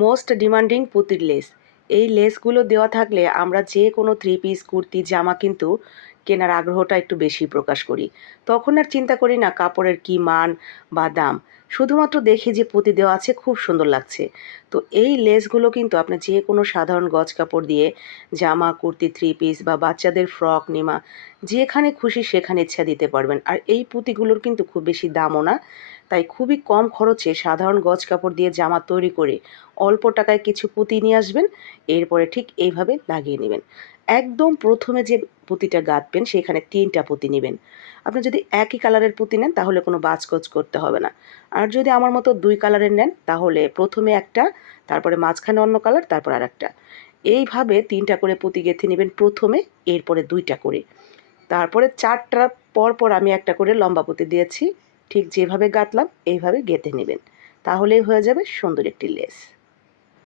Most demanding পুঁতির less. এই লেসগুলো দেওয়া থাকলে আমরা যে কোনো থ্রি পিস কুর্তি জামা কিন্তু কেনার আগ্রহটা একটু বেশি প্রকাশ করি। তখন আর চিন্তা করি না কাপড়ের কী মান বা দাম, শুধুমাত্র দেখি যে পুঁতি দেওয়া আছে খুব সুন্দর লাগছে। তো এই লেসগুলো কিন্তু আপনি যে কোনো সাধারণ গজ কাপড় দিয়ে জামা, কুর্তি, থ্রি পিস বা বাচ্চাদের ফ্রক, নিমা যেখানে খুশি সেখানে ইচ্ছা দিতে পারবেন। আর এই পুঁতিগুলোর কিন্তু খুব বেশি দামও না, তাই খুবই কম খরচে সাধারণ গজ কাপড় দিয়ে জামা তৈরি করে অল্প টাকায় কিছু পুঁতি নিয়ে আসবেন, এরপরে ঠিক এইভাবে লাগিয়ে নেবেন। একদম প্রথমে যে পুঁতিটা গাঁথবেন সেখানে ৩টা পুঁতি নেবেন। আপনি যদি একই কালারের পুঁতি নেন তাহলে কোনো বাছকোচ করতে হবে না। আর যদি আমার মতো ২ কালারের নেন তাহলে প্রথমে একটা, তারপরে মাঝখানে অন্য কালার, তারপর আরেকটা। এইভাবে ৩টা করে পুঁতি গেঁথে নেবেন প্রথমে, এরপরে ২টা করে। তারপরে ৪টার পর আমি একটা করে লম্বা পুঁতি দিয়েছি। ঠিক যেভাবে গাঁথলাম এইভাবে গেঁথে নেবেন। তাহলেই হয়ে যাবে সুন্দর একটি লেস।